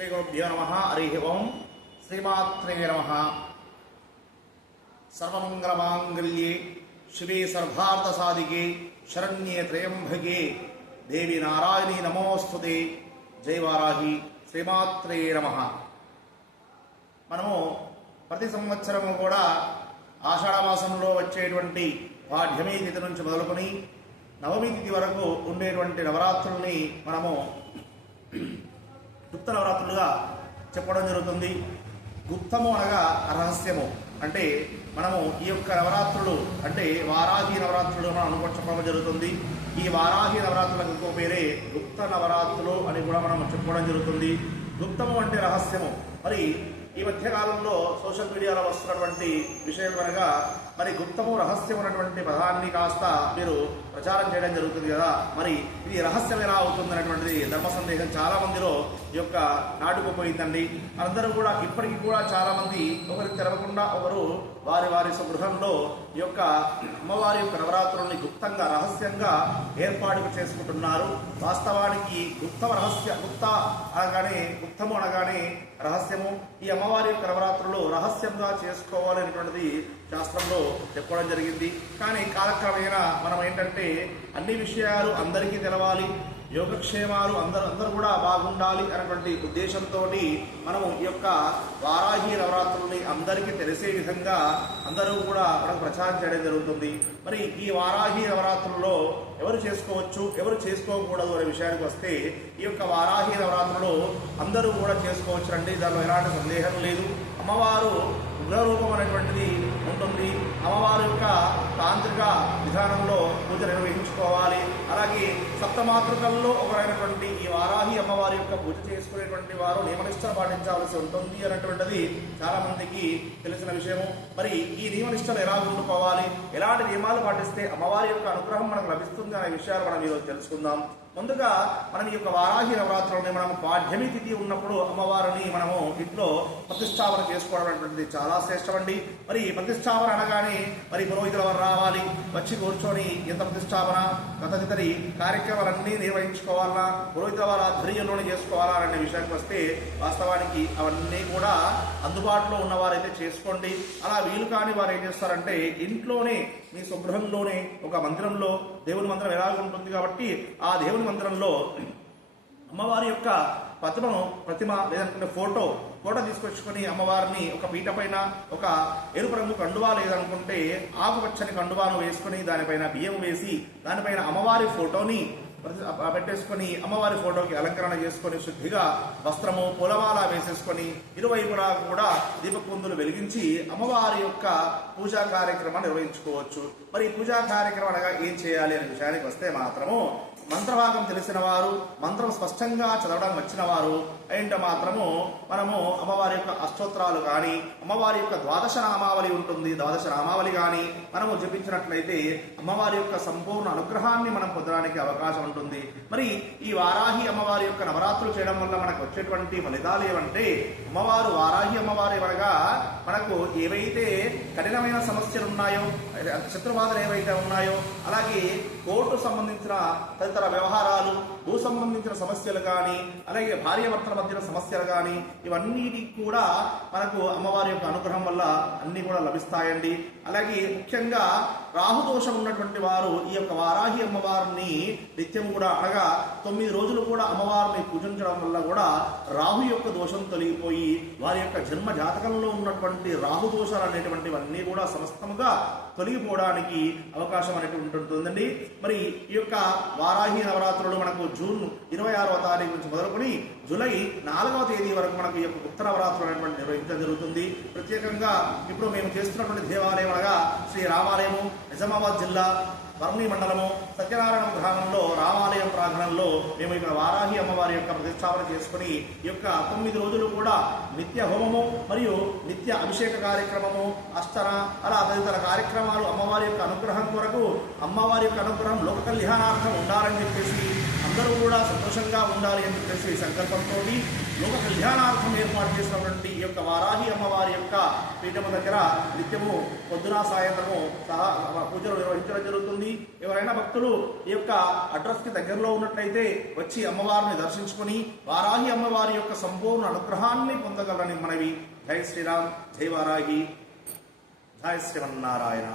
శ్రీ గోభ్యో నమ హరి ఓం శ్రీమాత్రే నమ. సర్వమంగళమాంగళ్యే శివే సర్వార్థ సాధికే శరణ్యే త్రయంబకే. దేవి నారాయణి నమోస్తుతే. జైవారాహి శ్రీమాత్రే నమ. మనము ప్రతి సంవత్సరము కూడా ఆషాఢమాసంలో వచ్చేటువంటి పాఠ్యమీ తిథి నుంచి మొదలుకొని నవమి తిథి వరకు ఉండేటువంటి నవరాత్రుల్ని మనము గుప్త నవరాత్రులుగా చెప్పడం జరుగుతుంది. గుప్తము అనగా రహస్యము. అంటే మనము ఈ యొక్క నవరాత్రులు అంటే వారాహి నవరాత్రులు మనం అనుకోవడం చెప్పడం జరుగుతుంది. ఈ వారాహి నవరాత్రులకు ఇంకో పేరే గుప్త నవరాత్రులు అని కూడా మనం చెప్పుకోవడం జరుగుతుంది. గుప్తము అంటే రహస్యము. మరి ఈ మధ్యకాలంలో సోషల్ మీడియాలో వస్తున్నటువంటి విషయం కనుక మరి గుప్తము రహస్యం అన్నటువంటి పదాన్ని కాస్త మీరు ప్రచారం చేయడం జరుగుతుంది కదా. మరి ఇది రహస్యం ఎలా అవుతుంది అనేటువంటిది ధర్మ సందేహం చాలా మందిలో ఈ యొక్క నాటుకుపోయిందండి. అందరూ కూడా ఇప్పటికీ కూడా చాలా మంది ఒకరు తెరవకుండా ఒకరు వారి వారి స్వగృహంలో ఈ యొక్క అమ్మవారి యొక్క నవరాత్రుల్ని గుప్తంగా రహస్యంగా ఏర్పాటు చేసుకుంటున్నారు. వాస్తవానికి గుప్త రహస్య గుప్త అనగానే గుప్తము అనగానే రహస్యము. ఈ అమ్మవారి యొక్క నవరాత్రులు రహస్యంగా చేసుకోవాలనేటువంటిది శాస్త్రంలో చెప్పడం జరిగింది. కానీ కాలక్రమేణా మనం ఏంటంటే అన్ని విషయాలు అందరికీ తెలవాలి. యోగక్షేమాలు అందరూ అందరూ కూడా బాగుండాలి అనేటువంటి ఉద్దేశంతో మనము ఈ యొక్క వారాహి నవరాత్రుల్ని అందరికీ తెలిసే విధంగా అందరూ కూడా మనకు ప్రచారం చేయడం జరుగుతుంది. మరి ఈ వారాహి నవరాత్రుల్లో ఎవరు చేసుకోవచ్చు ఎవరు చేసుకోకూడదు అనే విషయానికి వస్తే ఈ యొక్క వారాహి నవరాత్రులు అందరూ కూడా చేసుకోవచ్చు అండి దానిలో ఎలాంటి సందేహం లేదు. అమ్మవారు ఉగ్రరూపం అనేటువంటిది ఉంటుంది. అమ్మవారి యొక్క తాంత్రిక విధానంలో పూజ నిర్వహించుకోవాలి. అలాగే సప్తమాతృకల్లో ఒకరైనటువంటి ఈ వారాహి అమ్మవారి యొక్క పూజ చేసుకునేటువంటి వారు నియమనిష్ట పాటించాల్సి ఉంటుంది అనేటువంటిది చాలా మందికి తెలిసిన విషయము. మరి ఈ నియమనిష్టలు ఎలా ఉండుకోవాలి ఎలాంటి నియమాలు పాటిస్తే అమ్మవారి యొక్క అనుగ్రహం మనకు లభిస్తుంది అనే విషయాలు మనం ఈరోజు తెలుసుకుందాం. ముందుగా మనం ఈ యొక్క వారాహి నవరాత్రులని మనం పాఠ్యమి తిథి ఉన్నప్పుడు అమ్మవారిని మనము ఇంట్లో ప్రతిష్టాపన చేసుకోవడం అనేటువంటిది చాలా శ్రేష్టమండి. మరి ప్రతిష్టాపన అనగానే మరి పురోహితుల వారు రావాలి? వచ్చి కూర్చొని ఎంత ప్రతిష్టాపన? తదితరి కార్యక్రమాలన్నీ నిర్వహించుకోవాలా? పురోహితుల వారి ఆధ్వర్యంలోనే చేసుకోవాలా అనే విషయానికి వస్తే వాస్తవానికి అవన్నీ కూడా అందుబాటులో ఉన్నవారైతే చేసుకోండి. అలా వీలు కాని వారు ఏం చేస్తారంటే ఇంట్లోనే మీ స్వగృహంలోనే ఒక మందిరంలో దేవుని మందిరం ఎలా ఉంటుంది కాబట్టి ఆ దేవుని మందిరంలో అమ్మవారి యొక్క ప్రతిమను ప్రతిమ లేదనుకుంటే ఫోటో ఫోటో తీసుకొచ్చుకొని అమ్మవారిని ఒక పీట పైన ఒక ఎరుపు రంగు కండువా లేదనుకుంటే ఆకుపచ్చని కండువాను వేసుకొని దానిపైన బియ్యం వేసి దానిపైన అమ్మవారి ఫోటోని పెట్టేసుకొని అమ్మవారి ఫోటోకి అలంకరణ చేసుకొని శుద్ధిగా వస్త్రము పూలమాల వేసేసుకొని ఇరువైపులా కూడా దీపకుందులు వెలిగించి అమ్మవారి యొక్క పూజా కార్యక్రమాన్ని నిర్వహించుకోవచ్చు. మరి ఈ పూజా కార్యక్రమం అనగా ఏం చేయాలి అనే విషయానికి వస్తే మాత్రము మంత్రభాగం తెలిసిన వారు మంత్రం స్పష్టంగా చదవడం వచ్చిన వారు ఏంటో మాత్రము మనము అమ్మవారి యొక్క అష్టోత్తరాలు కానీ అమ్మవారి యొక్క ద్వాదశ నామావళి ఉంటుంది. ద్వాదశ నామావళి కానీ మనము జపించినట్లయితే అమ్మవారి యొక్క సంపూర్ణ అనుగ్రహాన్ని మనం పొందడానికి అవకాశం ఉంటుంది. మరి ఈ వారాహి అమ్మవారి యొక్క నవరాత్రులు చేయడం వల్ల మనకు వచ్చేటువంటి ఫలితాలు ఏమంటే అమ్మవారు వారాహి అమ్మవారు అనగా మనకు ఏవైతే కఠినమైన సమస్యలు ఉన్నాయో శత్రుబాధలు ఏవైతే ఉన్నాయో అలాగే కోర్టు సంబంధించిన తదితర వ్యవహారాలు భూ సంబంధించిన సమస్యలు కానీ అలాగే భార్యాభర్తల మధ్యన సమస్యలు కానీ ఇవన్నీ కూడా మనకు అమ్మవారి యొక్క అనుగ్రహం వల్ల అన్ని కూడా లభిస్తాయండి. అలాగే ముఖ్యంగా రాహుదోషం ఉన్నటువంటి వారు ఈ యొక్క వారాహి అమ్మవారిని నిత్యం కూడా అనగా తొమ్మిది రోజులు కూడా అమ్మవారిని పూజించడం వల్ల కూడా రాహు యొక్క దోషం తొలగిపోయి వారి యొక్క జన్మ జాతకంలో ఉన్నటువంటి రాహు దోషాలు అనేటువంటివన్నీ కూడా సమస్తముగా తొలగిపోవడానికి అవకాశం అనేటువంటి ఉంటుందండి. మరి ఈ యొక్క వారాహి నవరాత్రులు మనకు జూన్ ఇరవై ఆరవ తారీఖు నుంచి మొదలుకొని జూలై నాలుగవ తేదీ వరకు మనకు ఈ యొక్క ఉత్తర వరాత్రులు అనేటువంటి నిర్వహించడం జరుగుతుంది. ప్రత్యేకంగా ఇప్పుడు మేము చేస్తున్నటువంటి దేవాలయం అనగా శ్రీ రామాలయము నిజామాబాద్ జిల్లా వర్ణి మండలము సత్యనారాయణ గ్రామంలో రామాలయం ప్రాంగణంలో మేము ఇక్కడ వారాహి అమ్మవారి యొక్క ప్రతిష్టాపన చేసుకుని ఈ యొక్క తొమ్మిది రోజులు కూడా నిత్య హోమము మరియు నిత్య అభిషేక కార్యక్రమము అష్టర అలా తదితర కార్యక్రమాలు అమ్మవారి యొక్క అనుగ్రహం కొరకు అమ్మవారి యొక్క అనుగ్రహం లోక కళ్యాణార్థం ఉండాలని చెప్పేసి అందరూ కూడా సంతోషంగా ఉండాలి అని చెప్పేసి సంకల్పం సంకల్పంతో లోక కళ్యాణార్థం ఏర్పాటు చేసినటువంటి ఈ యొక్క వారాహి అమ్మవారి యొక్క పీఠము దగ్గర నిత్యము పొద్దున సాయంత్రము సహా పూజలు నిర్వహించడం జరుగుతుంది. ఎవరైనా భక్తులు ఈ యొక్క అడ్రస్కి దగ్గరలో ఉన్నట్లయితే వచ్చి అమ్మవారిని దర్శించుకొని వారాహి అమ్మవారి యొక్క సంపూర్ణ అనుగ్రహాన్ని పొందగలరని మనవి. జై శ్రీరామ్ జై వారాహి. జయ శ్రీమన్నారాయణ.